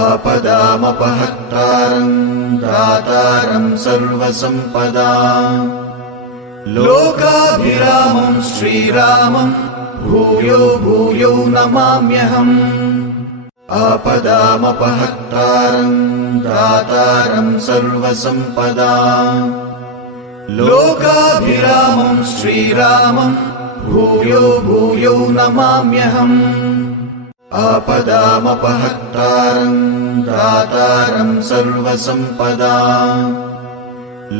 आपदामपहर्तारं दातारं सर्वसम्पदां लोकाभिरामं श्रीरामं भूयो भूयो नमाम्यहम् आपदामपहर्तारं दातारं सर्वसम्पदां लोकाभिरामं श्रीरामं भूयो भूयो नमाम्यहम् आपदामपहर्तारं दातारं सर्वसम्पदां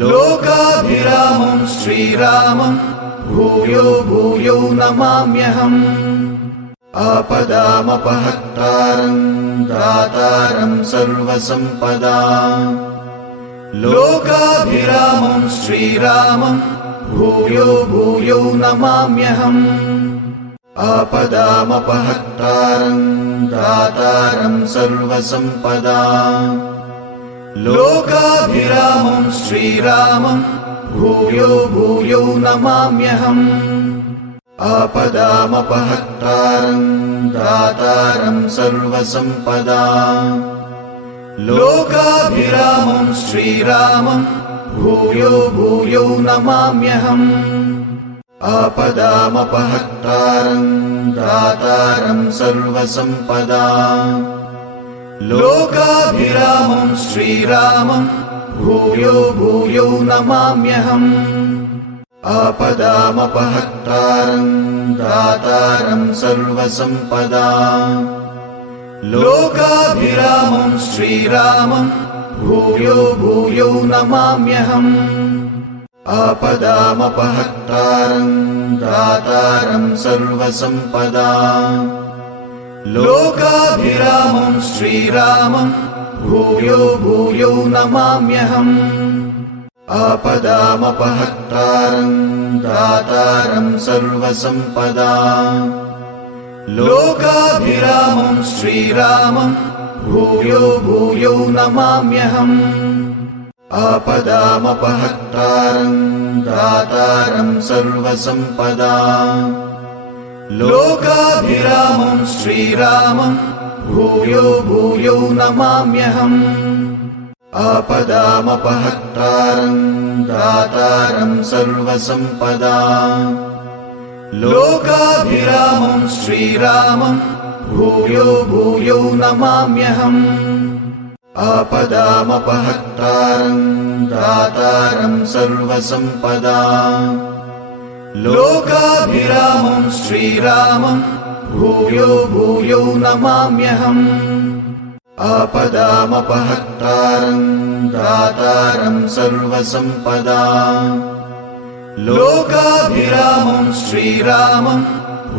लोकाभिरामं श्रीरामं भूयो भूयो नमाम्यहम् आपदामपहर्तारं दातारं सर्वसम्पदां लोकाभिरामं श्रीरामं भूयो भूयो नमाम्यहम् आपदामपहर्तारं दातारं सर्वसम्पदां लोकाभिरामं श्रीरामं भूयो भूयो नमाम्यहम् आपदामपहर्तारं दातारं सर्वसम्पदां लोकाभिरामं श्रीरामं भूयो भूयो नमाम्यहम् आपदामपहर्तारं दातारं सर्वसम्पदां लोकाभिरामं श्रीरामं भूयो भूयो नमाम्यहम् आपदामपहर्तारं दातारं सर्वसम्पदां लोकाभिरामं श्रीरामं भूयो भूयो नमाम्यहम् आपदामपहर्तारं दातारं सर्वसम्पदां लोकाभिरामं श्रीरामं भूयो भूयो नमाम्यहम् आपदामपहर्तारं दातारं सर्वसम्पदां लोकाभिरामं श्रीरामं भूयो भूयो नमाम्यहम् आपदामपहर्तारं दातारं सर्वसम्पदां लोकाभिरामं श्रीरामं भूयो भूयो नमाम्यहम् आपदामपहर्तारं दातारं सर्वसम्पदां लोकाभिरामं श्रीरामं भूयो भूयो नमाम्यहम् आपदामपहर्तारं दातारं सर्वसम्पदां लोकाभिरामं श्रीरामं भूयो भूयो नमाम्यहम् आपदामपहर्तारं दातारं सर्वसम्पदां लोकाभिरामं श्रीरामं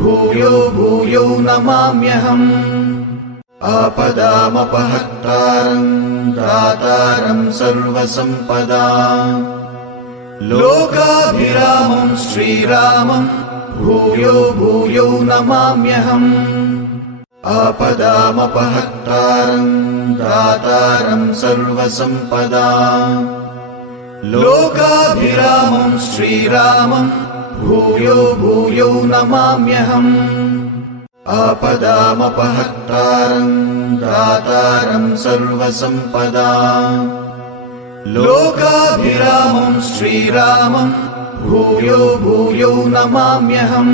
भूयो भूयो नमाम्यहम् आपदामपहर्तारं दातारं सर्वसम्पदां लोकाभिरामं श्रीरामं भूयो भूयो नमाम्यहम् आपदामपहर्तारं दातारं सर्वसम्पदां लोकाभिरामं श्रीरामं भूयो भूयो नमाम्यहम् आपदामपहर्तारं दातारं सर्वसम्पदां लोकाभिरामं श्रीरामं भूयो भूयो नमाम्यहम्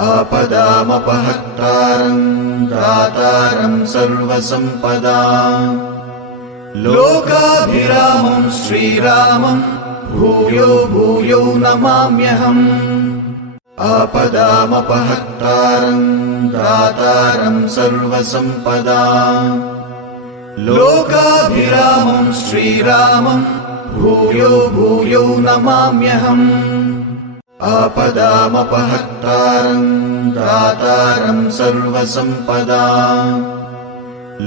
आपदामपहर्तारं दातारं सर्वसम्पदां लोकाभिरामं श्रीरामं भूयो भूयो नमाम्यहम् आपदामपहर्तारं दातारं सर्वसम्पदां लोकाभिरामं श्रीरामं भूयो भूयो नमाम्यहम् आपदामपहर्तारं दातारं सर्वसम्पदां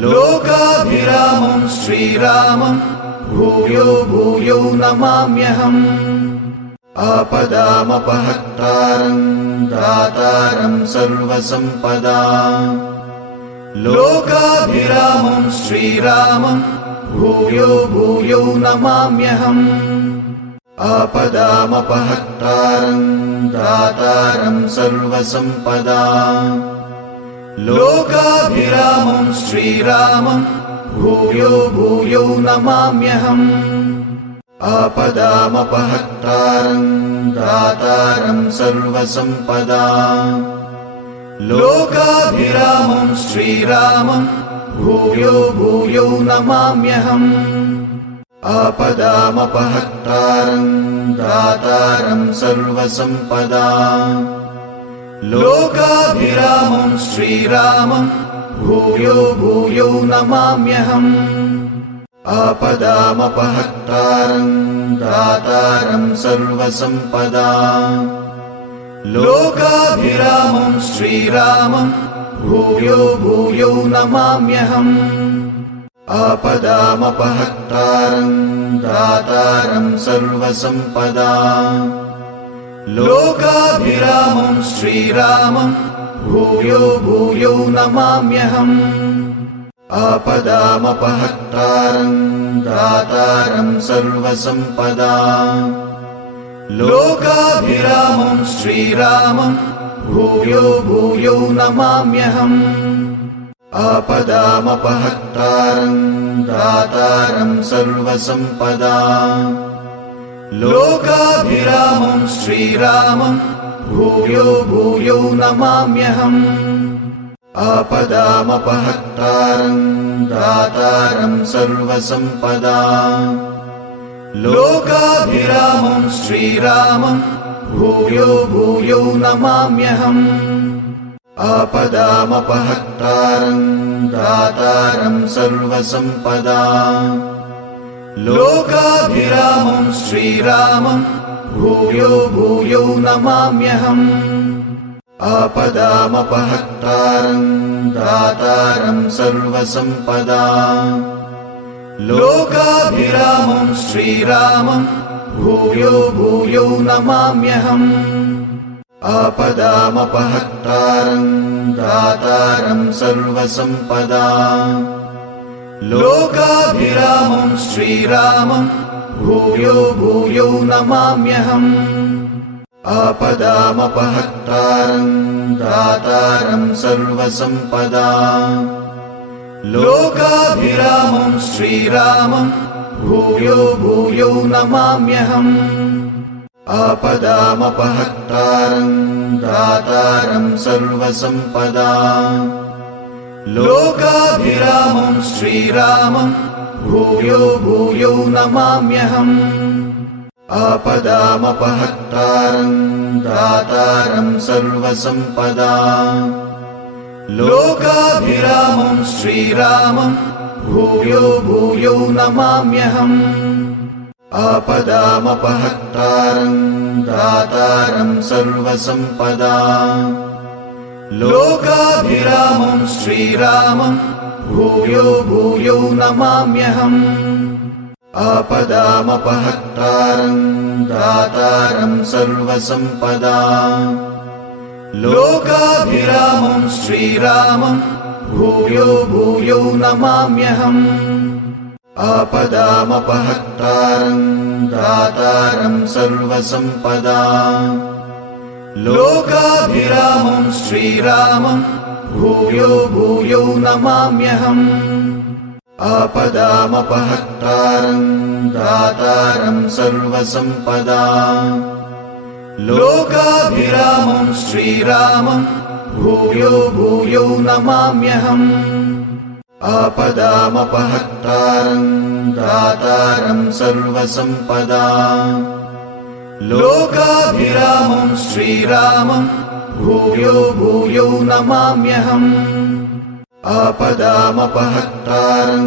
लोकाभिरामं श्रीरामं भूयो भूयो नमाम्यहम् आपदामपहर्तारं दातारं सर्वसम्पदां लोकाभिरामं श्रीरामं भूयो भूयो नमाम्यहम् आपदामपहर्तारं दातारं सर्वसम्पदां लोकाभिरामं श्रीरामं भूयो भूयो नमाम्यहम् आपदामपहर्तारं दातारं सर्वसम्पदाम् लोकाभिरामं श्रीरामं भूयो भूयो नमाम्यहम् आपदामपहर्तारं दातारं सर्वसम्पदाम् लोकाभिरामं श्रीरामं भूयो भूयो नमाम्यहम् आपदामपहर्तारं दातारं सर्वसम्पदाम् लोकाभिरामं श्रीरामं भूयो भूयो नमाम्यहम् आपदामपहर्तारं दातारं सर्वसम्पदाम् लोकाभिरामं श्रीरामं भूयो भूयो नमाम्यहम् आपदामपहर्तारं दातारं सर्वसम्पदाम् लोकाभिरामं श्रीरामं भूयो भूयो नमाम्यहम् आपदामपहर्तारं दातारं सर्वसम्पदाम् लोकाभिरामं श्रीरामं भूयो भूयो नमाम्यहम् आपदामपहर्तारं दातारं सर्वसम्पदाम् लोकाभिरामं श्रीरामं भूयो भूयो नमाम्यहम् आपदामपहर्तारं दातारं सर्वसम्पदाम् लोकाभिरामं श्रीरामं भूयो भूयो नमाम्यहम् आपदामपहर्तारं दातारं सर्वसम्पदाम् लोकाभिरामं श्रीरामं भूयो भूयो नमाम्यहम् आपदामपहर्तारं दातारं सर्वसम्पदाम् लोकाभिरामं श्रीरामं भूयो भूयो नमाम्यहम् आपदामपहर्तारं दातारं सर्वसम्पदाम् लोकाभिरामं श्रीरामं भूयो भूयो नमाम्यहम् आपदामपहर्तारं दातारं सर्वसम्पदाम् लोकाभिरामं श्रीरामं भूयो भूयो नमाम्यहम् आपदामपहर्तारं दातारं सर्वसम्पदाम् लोकाभिरामं श्रीरामं भूयो भूयो नमाम्यहम् आपदामपहर्तारं दातारं सर्वसम्पदाम् लोकाभिरामं श्रीरामं भूयो भूयो नमाम्यहम् आपदामपहर्तारं दातारं सर्वसम्पदाम् लोकाभिरामं श्रीरामं भूयो भूयो नमाम्यहम् आपदामपहर्तारं दातारं सर्वसम्पदाम् लोकाभिरामं श्रीरामं भूयो भूयो नमाम्यहम् आपदामपहर्तारं दातारं सर्वसम्पदाम् लोकाभिरामं श्रीरामं भूयो भूयो नमाम्यहम् आपदामपहर्तारं दातारं सर्वसम्पदाम् लोकाभिरामं श्रीरामं भूयो भूयो नमाम्यहम् आपदामपहर्तारं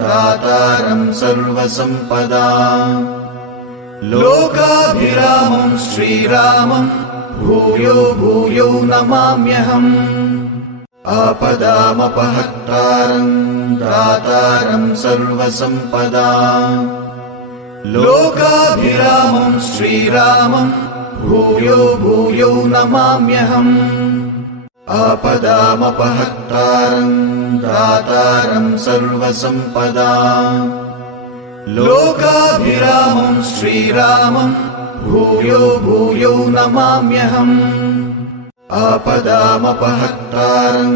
दातारं सर्वसम्पदाम् लोकाभिरामं श्रीरामं भूयो भूयो नमाम्यहम् आपदामपहर्तारं दातारं सर्वसम्पदाम् लोकाभिरामं श्रीरामं भूयो भूयो नमाम्यहम् आपदामपहर्तारं दातारं सर्वसम्पदाम् लोकाभिरामं श्रीरामं भूयो भूयो नमाम्यहम् आपदामपहर्तारं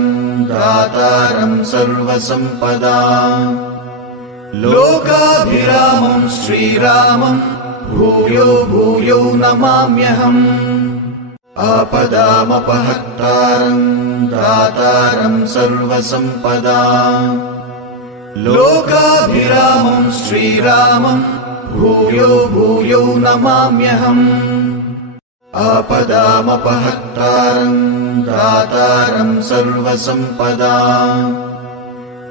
दातारं सर्वसम्पदाम् लोकाभिरामं श्रीरामं भूयो भूयो नमाम्यहम् आपदामपहर्तारं दातारं सर्वसम्पदाम् लोकाभिरामं श्रीरामं भूयो भूयो नमाम्यहम् आपदामपहर्तारं दातारं सर्वसम्पदाम्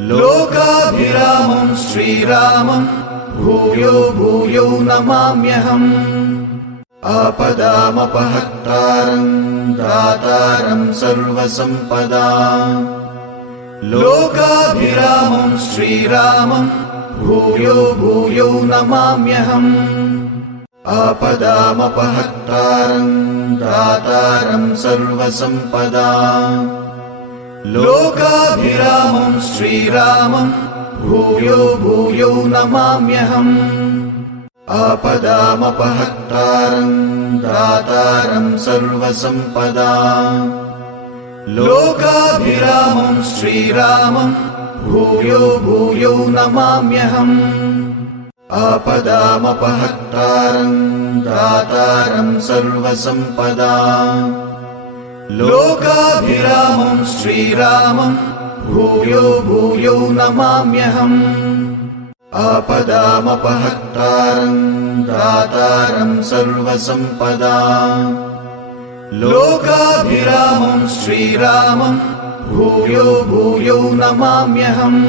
लोकाभिरामं श्रीरामं भूयो भूयो नमाम्यहम् आपदामपहर्तारं दातारं सर्वसम्पदाम् लोकाभिरामं श्रीरामं भूयो भूयो नमाम्यहम् आपदामपहर्तारं दातारं सर्वसम्पदाम् लोकाभिरामं श्रीरामं भूयो भूयो नमाम्यहम् आपदामपहर्तारं दातारं सर्वसम्पदाम् लोकाभिरामं श्रीरामं भूयो भूयो नमाम्यहम् आपदामपहर्तारं दातारं सर्वसम्पदाम् लोकाभिरामं श्रीरामं भूयो भूयो नमाम्यहम् आपदामपहर्तारं दातारं सर्वसम्पदाम् लोकाभिरामं श्रीरामं भूयो भूयो नमाम्यहम्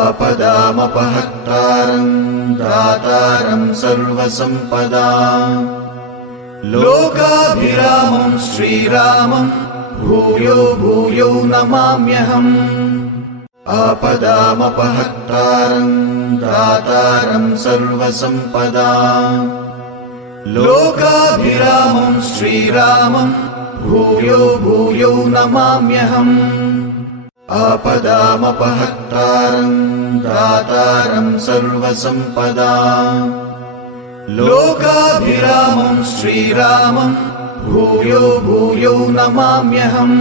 आपदामपहर्तारं दातारं सर्वसम्पदाम् लोकाभिरामं श्रीरामं भूयो भूयो नमाम्यहम् आपदामपहर्तारं दातारं सर्वसम्पदाम् लोकाभिरामं श्रीरामं भूयो भूयो नमाम्यहम् आपदामपहर्तारं दातारं सर्वसम्पदाम् लोकाभिरामं श्रीरामं भूयो भूयो नमाम्यहम्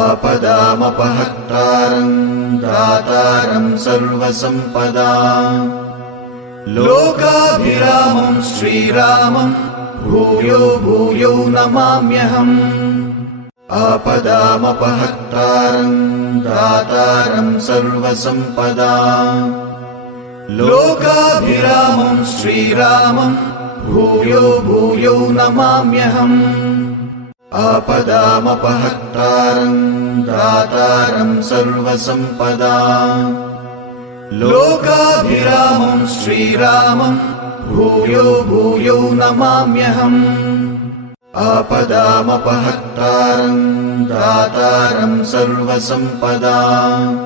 आपदामपहर्तारं दातारं सर्वसम्पदाम् लोकाभिरामं श्रीरामं भूयो भूयो नमाम्यहम् आपदामपहर्तारं दातारं सर्वसम्पदाम् लोकाभिरामं श्रीरामं भूयो भूयो नमाम्यहम् आपदामपहर्तारं दातारं सर्वसम्पदाम् लोकाभिरामं श्रीरामं भूयो भूयो नमाम्यहम् आपदामपहर्तारं दातारं सर्वसम्पदाम्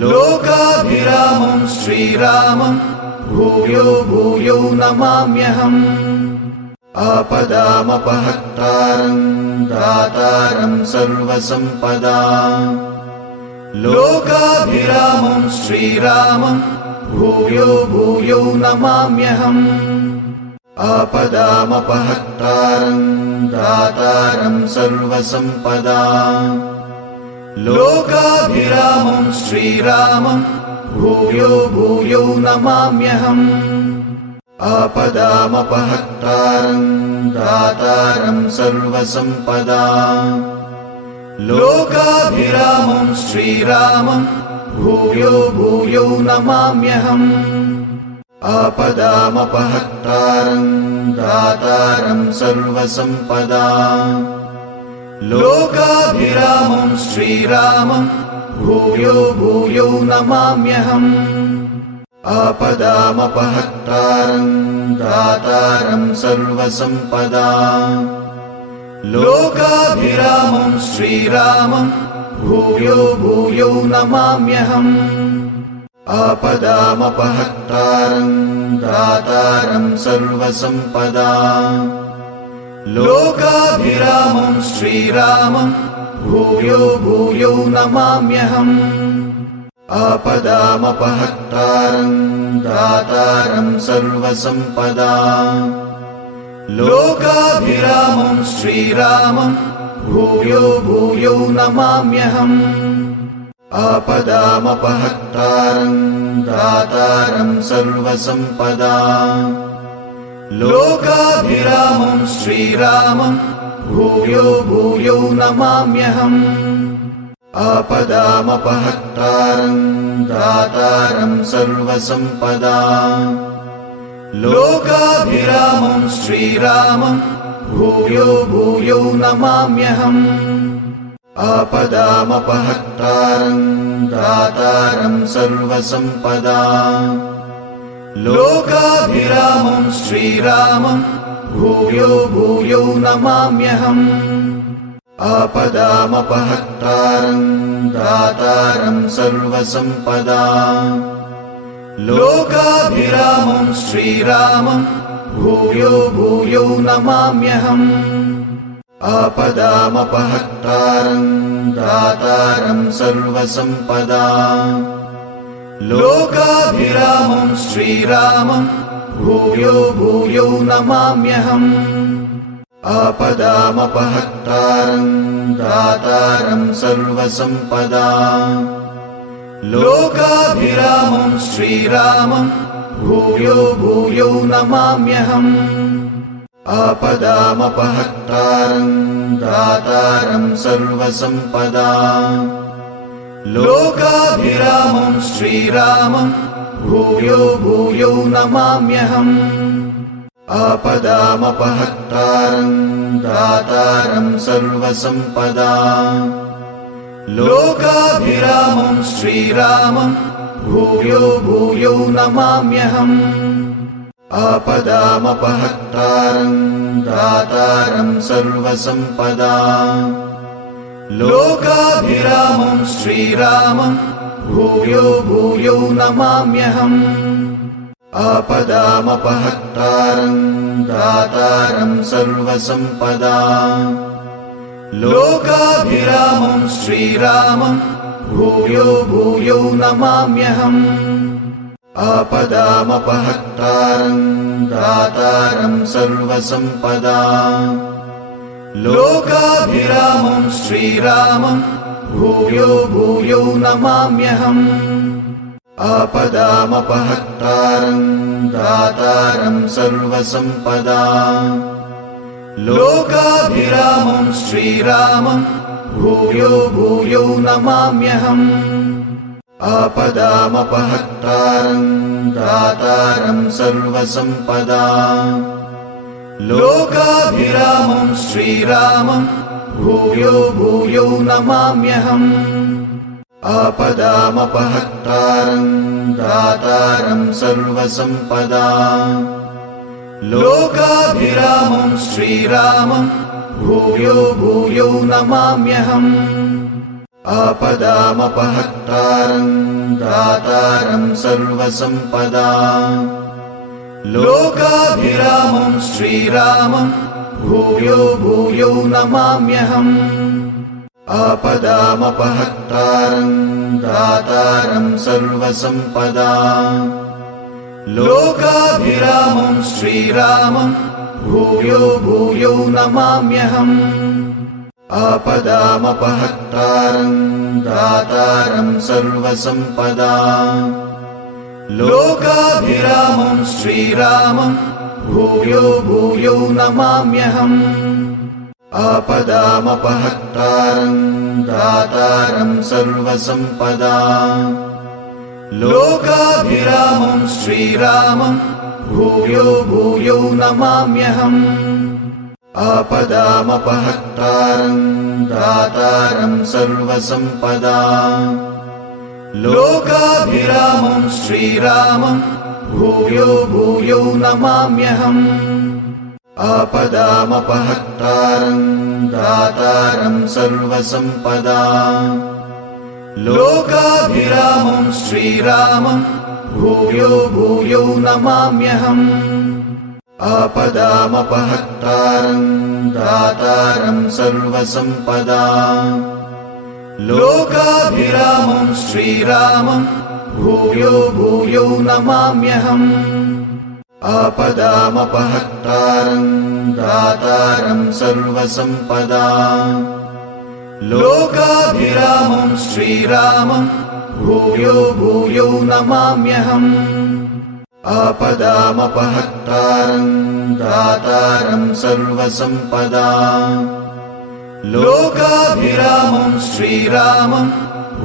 लोकाभिरामं श्रीरामं भूयो भूयो नमाम्यहम् आपदामपहर्तारं दातारं सर्वसम्पदाम् लोकाभिरामं श्रीरामं भूयो भूयो नमाम्यहम् आपदामपहर्तारं दातारं सर्वसम्पदाम् लोकाभिरामं श्रीरामं भूयो भूयो नमाम्यहम् आपदामपहर्तारं दातारं सर्वसम्पदाम् लोकाभिरामं श्रीरामं भूयो भूयो नमाम्यहम् आपदामपहर्तारं दातारं सर्वसम्पदाम् लोकाभिरामं श्रीरामं भूयो भूयो नमाम्यहम् आपदामपहर्तारं दातारं सर्वसम्पदाम् लोकाभिरामं श्रीरामं भूयो भूयो नमाम्यहम् आपदामपहर्तारं दातारं सर्वसम्पदाम् लोकाभिरामं श्रीरामं भूयो भूयो नमाम्यहम् आपदामपहर्तारं दातारं सर्वसम्पदाम् लोकाभिरामं श्रीरामं भूयो भूयो नमाम्यहम् आपदामपहर्तारं दातारं सर्वसम्पदाम् लोकाभिरामं श्रीरामं भूयो भूयो नमाम्यहम् आपदामपहर्तारं दातारं सर्वसम्पदाम् लोकाभिरामं श्रीरामं भूयो भूयो नमाम्यहम् आपदामपहर्तारं दातारं सर्वसम्पदाम् लोकाभिरामं श्रीरामं भूयो भूयो नमाम्यहम् आपदामपहर्तारं दातारं सर्वसम्पदाम् लोकाभिरामं श्रीरामं भूयो भूयो नमाम्यहम् आपदामपहर्तारं दातारं सर्वसम्पदाम् लोकाभिरामं श्रीरामं भूयो भूयो नमाम्यहम् आपदामपहर्तारं दातारं सर्वसम्पदाम् लोकाभिरामं श्रीरामं भूयो भूयो नमाम्यहम् आपदामपहर्तारं दातारं सर्वसम्पदाम् लोकाभिरामं श्रीरामं भूयो भूयो नमाम्यहम् आपदामपहर्तारं दातारं सर्वसम्पदाम् लोकाभिरामं श्रीरामं भूयो भूयो नमाम्यहम् आपदामपहर्तारं दातारं सर्वसम्पदाम् लोकाभिरामं श्रीरामं भूयो भूयो नमाम्यहम् आपदामपहर्तारं दातारं सर्वसम्पदाम् लोकाभिरामं श्रीरामं भूयो भूयो नमाम्यहम् आपदामपहर्तारं दातारं सर्वसम्पदाम् लोकाभिरामं श्रीरामं भूयो भूयो नमाम्यहम् आपदामपहर्तारं दातारं सर्वसम्पदाम् लोकाभिरामं श्रीरामं भूयो भूयो नमाम्यहम् आपदामपहर्तारं दातारं सर्वसम्पदाम् लोकाभिरामं श्रीरामं भूयो भूयो नमाम्यहम् आपदामपहर्तारं दातारं सर्वसम्पदाम् लोकाभिरामं श्रीरामं भूयो भूयो नमाम्यहम् आपदामपहर्तारं दातारं सर्वसम्पदाम् लोकाभिरामं श्रीरामं भूयो भूयो नमाम्यहम् आपदामपहर्तारं दातारं सर्वसम्पदाम् लोकाभिरामं श्रीरामं भूयो भूयो नमाम्यहम् आपदामपहर्तारं दातारं सर्वसम्पदाम् लोकाभिरामं श्रीरामं भूयो भूयो नमाम्यहम् आपदामपहर्तारं दातारं सर्वसम्पदाम् लोकाभिरामं श्रीरामं भूयो भूयो नमाम्यहम् आपदामपहर्तारं दातारं सर्वसम्पदाम् लोकाभिरामं श्रीरामं भूयो भूयो नमाम्यहम् आपदामपहर्तारं दातारं सर्वसम्पदाम् लोकाभिरामं श्रीरामं भूयो भूयो नमाम्यहम् आपदामपहर्तारं दातारं सर्वसम्पदाम् लोकाभिरामं श्रीरामं भूयो भूयो नमाम्यहम् आपदामपहर्तारं दातारं सर्वसम्पदाम् लोकाभिरामं श्रीरामं भूयो भूयो नमाम्यहम् आपदामपहर्तारं दातारं सर्वसम्पदाम् लोकाभिरामं श्रीरामं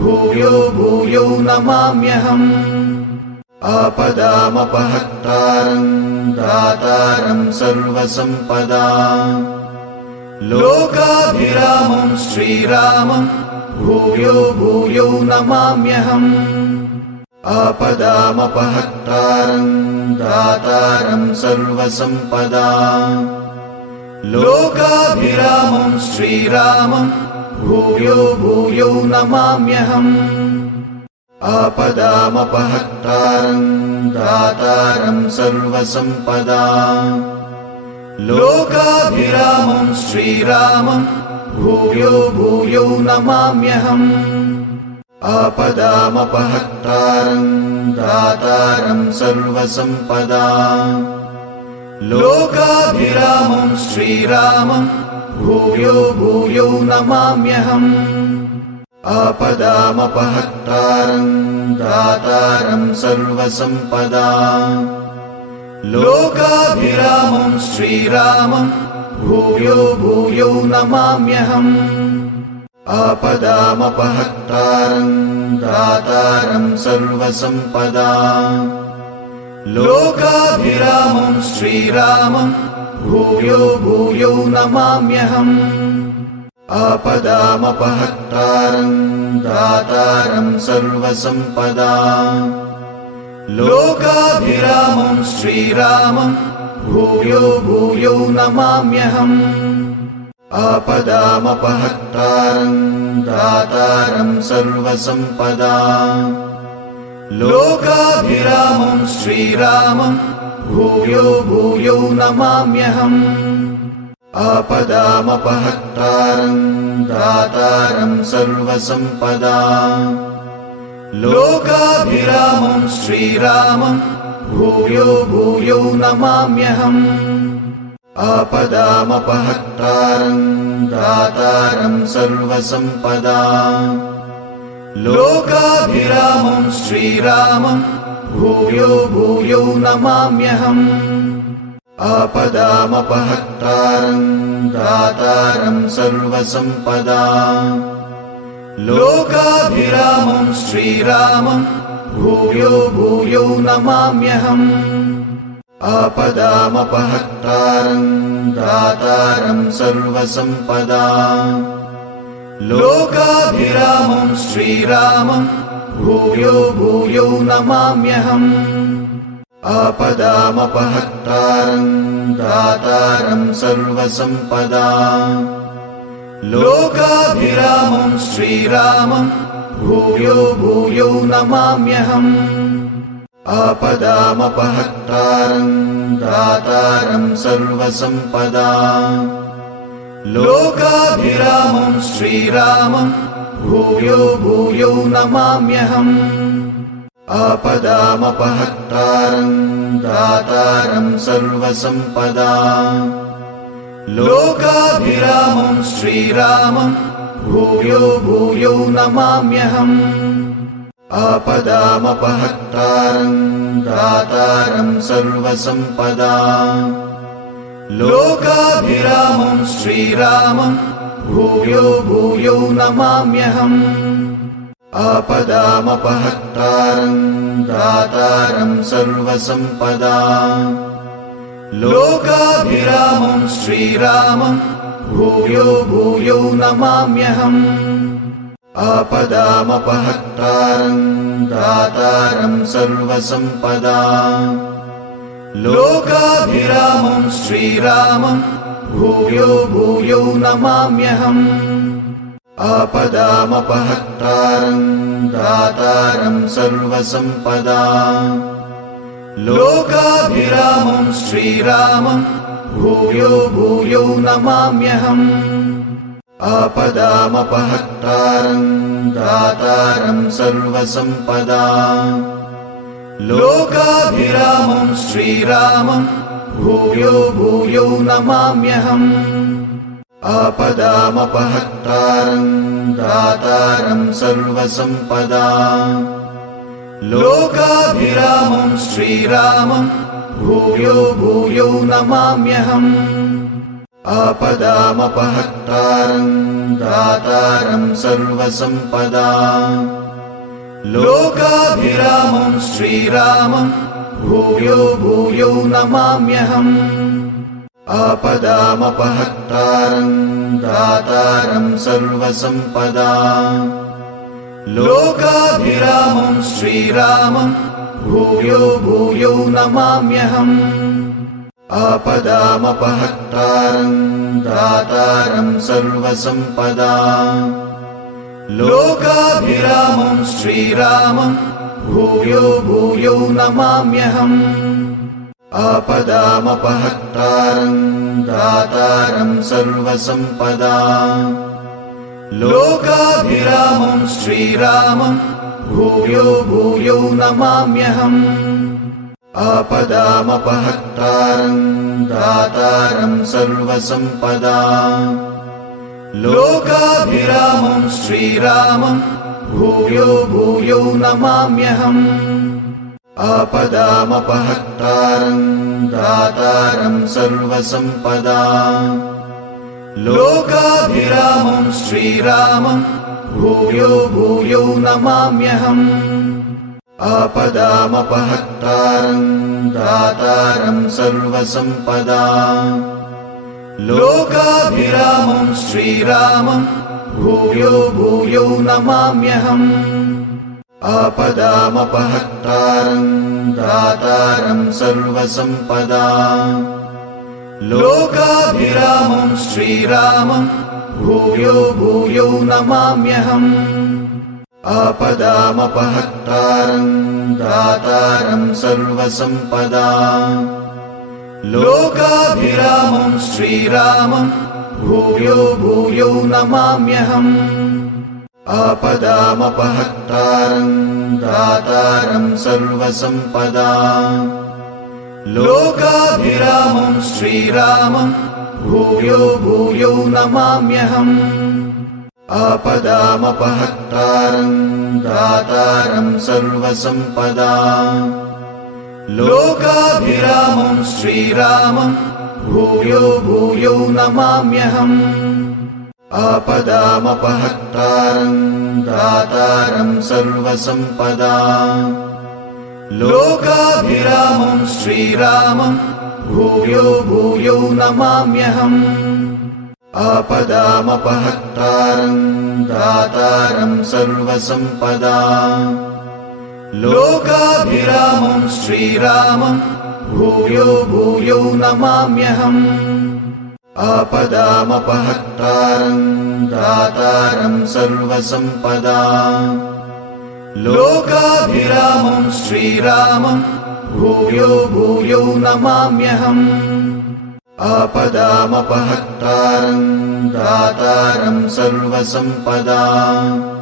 भूयो भूयो नमाम्यहम् आपदामपहर्तारं दातारं सर्वसम्पदाम् लोकाभिरामं श्रीरामं भूयो भूयो नमाम्यहम् आपदामपहर्तारं दातारं सर्वसम्पदाम् लोकाभिरामं श्रीरामं भूयो भूयो नमाम्यहम् आपदामपहर्तारं दातारं सर्वसम्पदाम् लोकाभिरामं श्रीरामं भूयो भूयो नमाम्यहम् आपदामपहर्तारं दातारं सर्वसम्पदाम् लोकाभिरामं श्रीरामं भूयो भूयो नमाम्यहम् आपदामपहर्तारं दातारं सर्वसम्पदाम् लोकाभिरामं श्रीरामं भूयो भूयो नमाम्यहम् आपदामपहर्तारं दातारं सर्वसम्पदाम् लोकाभिरामं श्रीरामं भूयो भूयो नमाम्यहम् आपदामपहर्तारं दातारं सर्वसम्पदाम् लोकाभिरामं श्रीरामं भूयो भूयो नमाम्यहम् आपदामपहर्तारं दातारं सर्वसम्पदाम् लोकाभिरामं श्रीरामं भूयो भूयो नमाम्यहम् आपदामपहर्तारं दातारं सर्वसम्पदाम् लोकाभिरामं श्रीरामं भूयो भूयो नमाम्यहम् आपदामपहर्तारं दातारं सर्वसम्पदाम् लोकाभिरामं श्रीरामं भूयो भूयो नमाम्यहम् आपदामपहर्तारं दातारं सर्वसम्पदाम् लोकाभिरामं श्रीरामं भूयो भूयो नमाम्यहम् आपदामपहर्तारं दातारं सर्वसम्पदाम् लोकाभिरामं श्रीरामं भूयो भूयो नमाम्यहम् आपदामपहर्तारं दातारं सर्वसम्पदाम् लोकाभिरामं श्रीरामं भूयो भूयो नमाम्यहम् आपदामपहर्तारं दातारं सर्वसम्पदाम् लोकाभिरामं श्रीरामं भूयो भूयो नमाम्यहम् आपदामपहर्तारं दातारं सर्वसम्पदाम् लोकाभिरामं श्रीरामं भूयो भूयो नमाम्यहम् आपदामपहर्तारं दातारं सर्वसम्पदाम् लोकाभिरामं श्रीरामं भूयो भूयो नमाम्यहम् आपदामपहर्तारं दातारं सर्वसम्पदाम् लोकाभिरामं श्रीरामं भूयो भूयो नमाम्यहम् आपदामपहर्तारं दातारं सर्वसम्पदाम् लोकाभिरामं श्रीरामं भूयो भूयो नमाम्यहम् आपदामपहर्तारं दातारं सर्वसम्पदाम् लोकाभिरामं श्रीरामं भूयो भूयो नमाम्यहम् आपदामपहर्तारं दातारं सर्वसम्पदाम् लोकाभिरामं श्रीरामं भूयो भूयो नमाम्यहम्। आपदामपहर्तारं दातारं सर्वसम्पदां। लोकाभिरामं श्रीरामं भूयो भूयो नमाम्यहम्। आपदामपहर्तारं दातारं सर्वसम्पदां। लोकाभिरामं श्रीरामं भूयो भूयो नमाम्यहम्। आपदामपहर्तारं दातारं सर्वसम्पदां। लोकाभिरामं श्रीरामं भूयो भूयो नमाम्यहम्। आपदामपहर्तारं दातारं सर्वसम्पदां। लोकाभिरामं श्रीरामं भूयो भूयो नमाम्यहम्। आपदामपहर्तारं दातारं सर्वसम्पदां। लोकाभिरामं श्रीरामं भूयो भूयो नमाम्यहम्। आपदामपहर्तारं दातारं सर्वसम्पदां। लोकाभिरामं श्रीरामं भूयो भूयो नमाम्यहम्। आपदामपहर्तारं दातारं सर्वसम्पदां। लोकाभिरामं श्रीरामं भूयो भूयो नमाम्यहम्। आपदामपहर्तारं दातारं सर्वसम्पदां। लोकाभिरामं श्रीरामं भूयो भूयो नमाम्यहम्। आपदामपहर्तारं दातारं सर्वसम्पदां। लोकाभिरामं श्रीरामं भूयो भूयो नमाम्यहम्। आपदामपहर्तारं दातारं सर्वसम्पदां। लोकाभिरामं श्रीरामं भूयो भूयो नमाम्यहम्। आपदामपहर्तारं दातारं सर्वसम्पदां। लोकाभिरामं श्रीरामं भूयो भूयो नमाम्यहम्। आपदामपहर्तारं दातारं सर्वसम्पदां। लोकाभिरामं श्रीरामं भूयो भूयो नमाम्यहम्। आपदामपहर्तारं दातारं सर्वसम्पदां। लोकाभिरामं श्रीरामं भूयो भूयो नमाम्यहम्। आपदामपहर्तारं दातारं सर्वसम्पदां। लोकाभिरामं श्रीरामं भूयो भूयो नमाम्यहम्। आपदामपहर्तारं दातारं सर्वसम्पदां। लोकाभिरामं श्रीरामं भूयो भूयो नमाम्यहम्। आपदामपहर्तारं दातारं सर्वसम्पदां।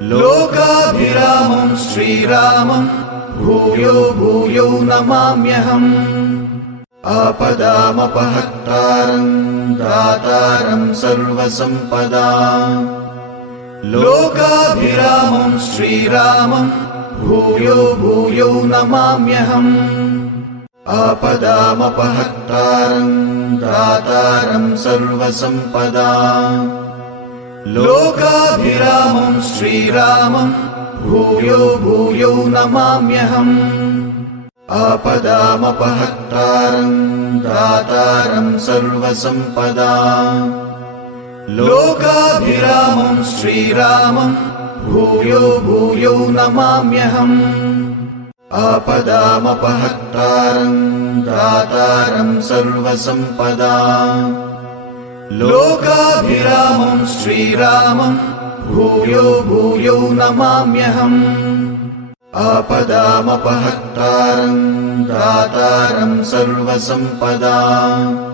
लोकाभिरामं श्रीरामं भूयो भूयो नमाम्यहम्। आपदामपहर्तारं दातारं सर्वसम्पदां। लोकाभिरामं श्रीरामं भूयो भूयो नमाम्यहम्। आपदामपहर्तारं दातारं सर्वसम्पदां। लोकाभिरामं श्रीरामं भूयो भूयो नमाम्यहम्। आपदामपहर्तारं दातारं सर्वसम्पदां। लोकाभिरामं श्रीरामं भूयो भूयो नमाम्यहम्। आपदामपहर्तारं दातारं सर्वसम्पदां। लोकाभिरामं श्रीरामं भूयो भूयो नमाम्यहम्। आपदामपहर्तारं दातारं सर्वसम्पदां।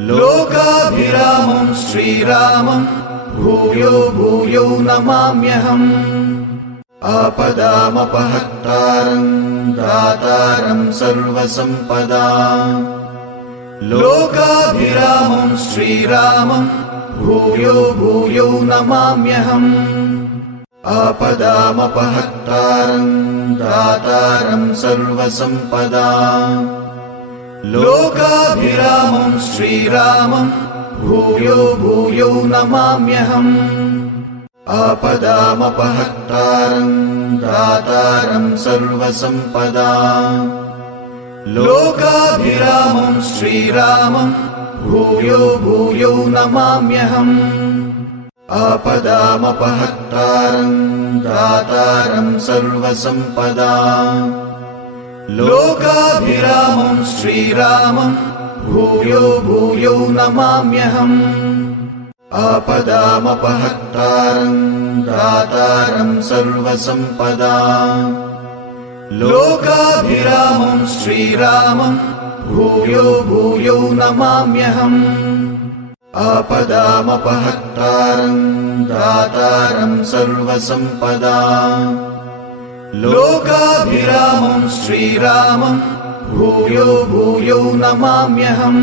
लोकाभिरामं श्रीरामं भूयो भूयो नमाम्यहम्। आपदामपहर्तारं दातारं सर्वसम्पदाम् लोकाभिरामं श्रीरामं भूयो भूयो नमाम्यहम् आपदामपहर्तारं दातारं सर्वसम्पदाम् लोकाभिरामं श्रीरामं भूयो भूयो नमाम्यहम् आपदामपहर्तारं दातारं सर्वसम्पदाम् लोकाभिरामं श्रीरामं भूयो भूयो नमाम्यहम् आपदामपहर्तारं दातारं सर्वसम्पदाम् लोकाभिरामं श्रीरामं भूयो भूयो नमाम्यहम् आपदामपहर्तारं दातारं सर्वसम्पदाम् लोकाभिरामं श्रीरामं भूयो भूयो नमाम्यहम् आपदामपहर्तारं दातारं सर्वसम्पदाम् लोकाभिरामं श्रीरामं भूयो भूयो नमाम्यहम्